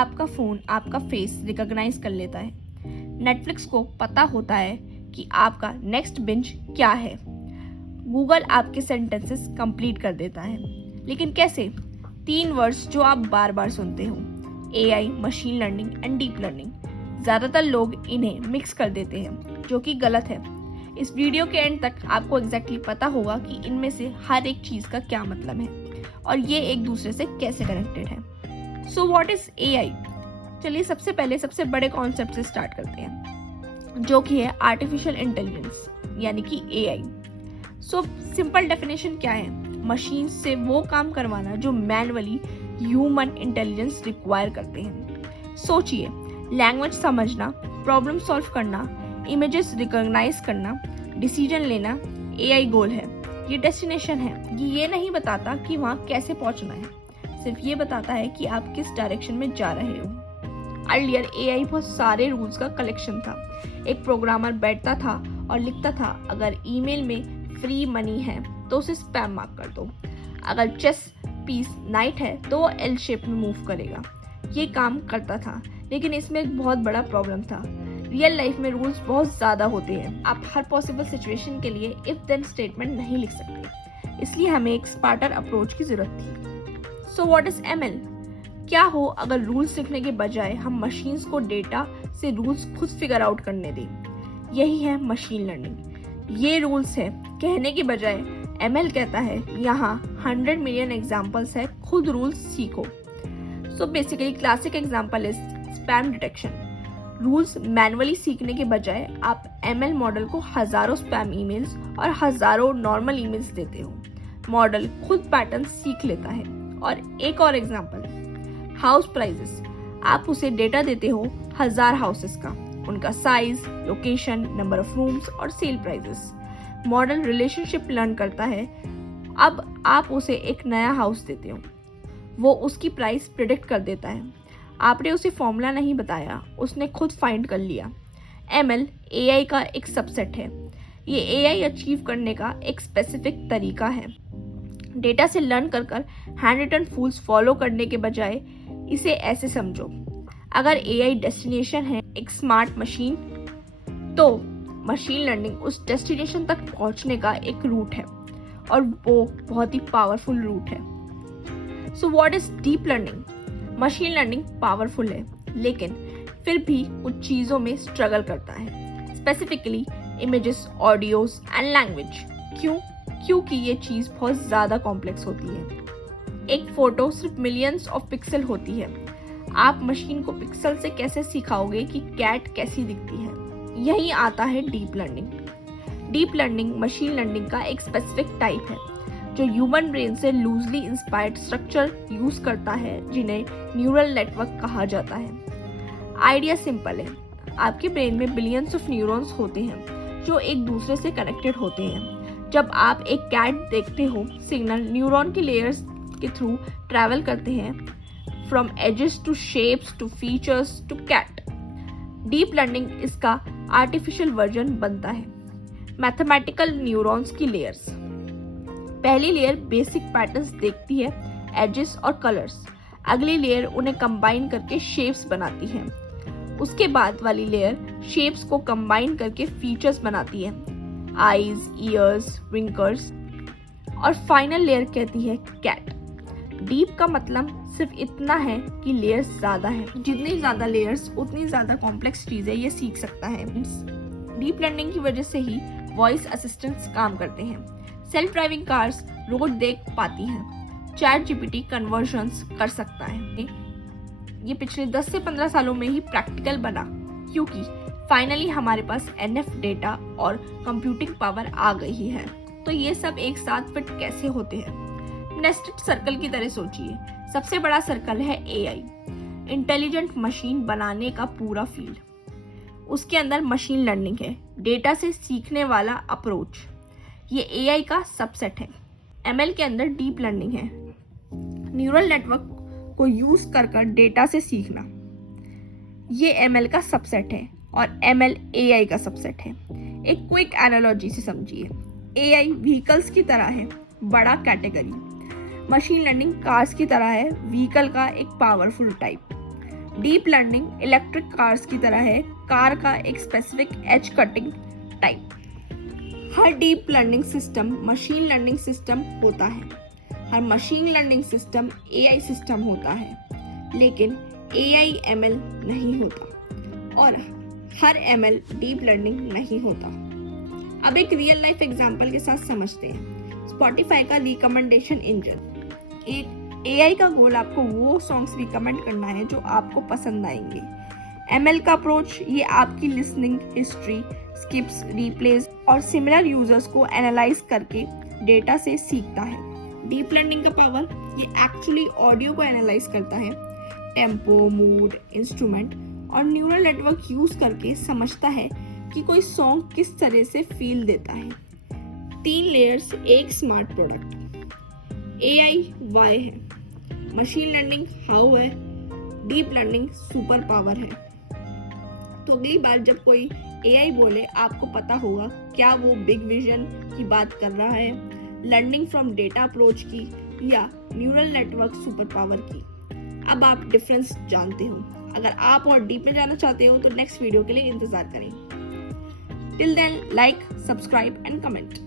आपका फ़ोन आपका face recognise कर लेता है। नेटफ्लिक्स को पता होता है कि आपका नेक्स्ट बिंज क्या है। गूगल आपके सेंटेंसेस कंप्लीट कर देता है। लेकिन कैसे? 3 वर्ड्स जो आप बार बार सुनते हो, AI, machine learning and deep learning. ज़्यादातर लोग इन्हें मिक्स कर देते हैं, जो कि गलत है। इस वीडियो के एंड तक आपको एग्जैक्टली पता होगा कि इनमें से हर एक चीज़ का क्या मतलब है और ये एक दूसरे से कैसे कनेक्टेड है। So what is AI? चलिए सबसे पहले सबसे बड़े कॉन्सेप्ट से स्टार्ट करते हैं, जो कि है आर्टिफिशियल इंटेलिजेंस यानी कि AI। सो सिंपल डेफिनेशन क्या है? मशीन से वो काम करवाना जो मैनुअली ह्यूमन इंटेलिजेंस रिक्वायर करते हैं। सोचिए, लैंग्वेज समझना, प्रॉब्लम सॉल्व करना, इमेजेस रिकॉग्नाइज करना, डिसीजन लेना AI गोल है। ये डेस्टिनेशन है। ये नहीं बताता कि वहाँ कैसे पहुँचना है, सिर्फ ये बताता है कि आप किस डायरेक्शन में जा रहे हो। अर्लियर AI बहुत सारे रूल्स का कलेक्शन था। एक प्रोग्रामर बैठता था और लिखता था, अगर ईमेल में फ्री मनी है तो उसे स्पैम मार्क कर दो, अगर चेस पीस नाइट है तो वो L शेप में मूव करेगा। ये काम करता था, लेकिन इसमें एक बहुत बड़ा प्रॉब्लम था। रियल लाइफ में रूल्स बहुत ज़्यादा होते हैं। आप हर पॉसिबल सिचुएशन के लिए इफ देन स्टेटमेंट नहीं लिख सकते, इसलिए हमें एक स्मार्टर अप्रोच की ज़रूरत थी। So what is ML? क्या हो अगर रूल्स लिखने के बजाय हम मशीन्स को डेटा से रूल्स खुद फिगर आउट करने दें? यही है मशीन लर्निंग। ये रूल्स है कहने के बजाय ML कहता है, यहाँ 100 मिलियन एग्जाम्पल्स है, खुद रूल्स सीखो। So basically classic example is spam detection. Rules manually सीखने के बजाय आप ML मॉडल को हजारों स्पैम ईमेल्स और हजारों नॉर्मल ईमेल्स देते हो। मॉडल खुद पैटर्न सीख लेता है। और एक और एग्जाम्पल, हाउस प्राइजेस। आप उसे डेटा देते हो 1000 हाउसेस का, उनका size, location, number of rooms और sale prices. Model relationship learn करता है। अब आप उसे एक नया हाउस देते हो, वो उसकी प्राइस प्रिडिक्ट कर देता है। आपने उसे फॉर्मूला नहीं बताया, उसने खुद फाइंड कर लिया। ML AI का एक सबसेट है। ये AI अचीव करने का एक स्पेसिफिक तरीका है। डेटा से लर्न कर हैंड रिटन रूल्स फॉलो करने के बजाय इसे ऐसे समझो, अगर AI डेस्टिनेशन है एक स्मार्ट मशीन, तो मशीन लर्निंग उस डेस्टिनेशन तक पहुंचने का एक रूट है, और वो बहुत ही पावरफुल रूट है। So what is deep learning? Machine learning powerful है, लेकिन फिर भी कुछ चीज़ों में स्ट्रगल करता है, specifically images, audios and language. क्यों? क्योंकि ये चीज़ बहुत ज़्यादा कॉम्प्लेक्स होती है। एक फोटो सिर्फ मिलियंस ऑफ पिक्सल होती है। आप मशीन को पिक्सल से कैसे सिखाओगे कि कैट कैसी दिखती है? यही आता है deep learning. Deep learning machine learning का एक स्पेसिफिक टाइप है, जो ह्यूमन ब्रेन से लूजली इंस्पायर्ड स्ट्रक्चर यूज करता है, जिन्हें न्यूरल नेटवर्क कहा जाता है। आइडिया सिंपल है, आपके ब्रेन में बिलियंस ऑफ न्यूरॉन्स होते हैं जो एक दूसरे से कनेक्टेड होते हैं। जब आप एक कैट देखते हो, सिग्नल न्यूरॉन के लेयर्स के थ्रू ट्रैवल करते हैं, from edges to shapes to features to cat. Deep learning इसका आर्टिफिशियल वर्जन बनता है। मैथमेटिकल न्यूरॉन्स की लेयर्स। पहली लेयर बेसिक पैटर्न्स देखती है, एजेस और कलर्स। अगली लेयर उन्हें कंबाइन करके शेप्स बनाती है। उसके बाद वाली लेयर शेप्स को कंबाइन करके फीचर्स बनाती है, आईज, ईयर्स, विंकर्स। और फाइनल लेयर कहती है कैट। डीप का मतलब सिर्फ इतना है कि लेयर्स ज़्यादा है। जितनी ज़्यादा लेयर्स उतनी ज़्यादा कॉम्प्लेक्स चीज़ें ये सीख सकता है। डीप लर्निंग की वजह से ही वॉइस असिस्टेंट्स काम करते हैं। सेल्फ ड्राइविंग कार्स रोड देख पाती हैं। चैट GPT कन्वर्जन्स कर सकता है। ये पिछले 10 से 15 सालों में ही प्रैक्टिकल बना, क्योंकि फाइनली हमारे पास NF डेटा और कंप्यूटिंग पावर आ गई है। तो ये सब एक साथ फिट कैसे होते हैं? नेस्टेड सर्कल की तरह सोचिए। सबसे बड़ा सर्कल है AI, इंटेलिजेंट मशीन बनाने का पूरा फील्ड। उसके अंदर मशीन लर्निंग है, डेटा से सीखने वाला अप्रोच। ये AI का सबसेट है। ML के अंदर डीप लर्निंग है, न्यूरल नेटवर्क को यूज कर डेटा से सीखना। ये ML का सबसेट है और ML AI का सबसेट है। एक क्विक एनालॉजी से समझिए, AI व्हीकल्स की तरह है, बड़ा कैटेगरी। मशीन लर्निंग कार्स की तरह है, व्हीकल का एक powerful type. Deep learning electric cars की तरह है, कार का एक स्पेसिफिक एज कटिंग टाइप। हर deep learning system machine learning system होता है, हर machine learning system AI system होता है, लेकिन एआई एमएल नहीं होता और हर एमएल डीप लर्निंग नहीं होता। अब एक रियल लाइफ एग्जांपल के साथ समझते हैं। स्पॉटिफाई का रिकमेंडेशन इंजन। एक एआई का गोल आपको वो सॉन्ग्स रिकमेंड करना है जो आपको पसंद आएंगे। एमएल का अप्रोच ये आपकी लिसनिंग हिस्ट्री, स्किप्स, रिप्लेस और सिमिलर यूजर्स को एनालाइज करके डेटा से सीखता है। डीप लर्निंग का पावर ये एक्चुअली ऑडियो को एनालाइज करता है, टेम्पो, मूड, इंस्ट्रूमेंट और न्यूरल नेटवर्क यूज करके समझता है कि कोई सॉन्ग किस तरह से फील देता है। 3 लेयर्स एक स्मार्ट प्रोडक्ट। एआई वाई है, मशीन लर्निंग हाउ है, डीप लर्निंग सुपर पावर है। तो अगली बार जब कोई एआई बोले आपको पता होगा क्या वो बिग विजन की बात कर रहा है, लर्निंग फ्रॉम डेटा अप्रोच की या न्यूरल नेटवर्क सुपर पावर की। अब आप डिफरेंस जानते हो। अगर आप और डीप में जाना चाहते हो तो नेक्स्ट वीडियो के लिए इंतजार करें। Till then like, subscribe and comment.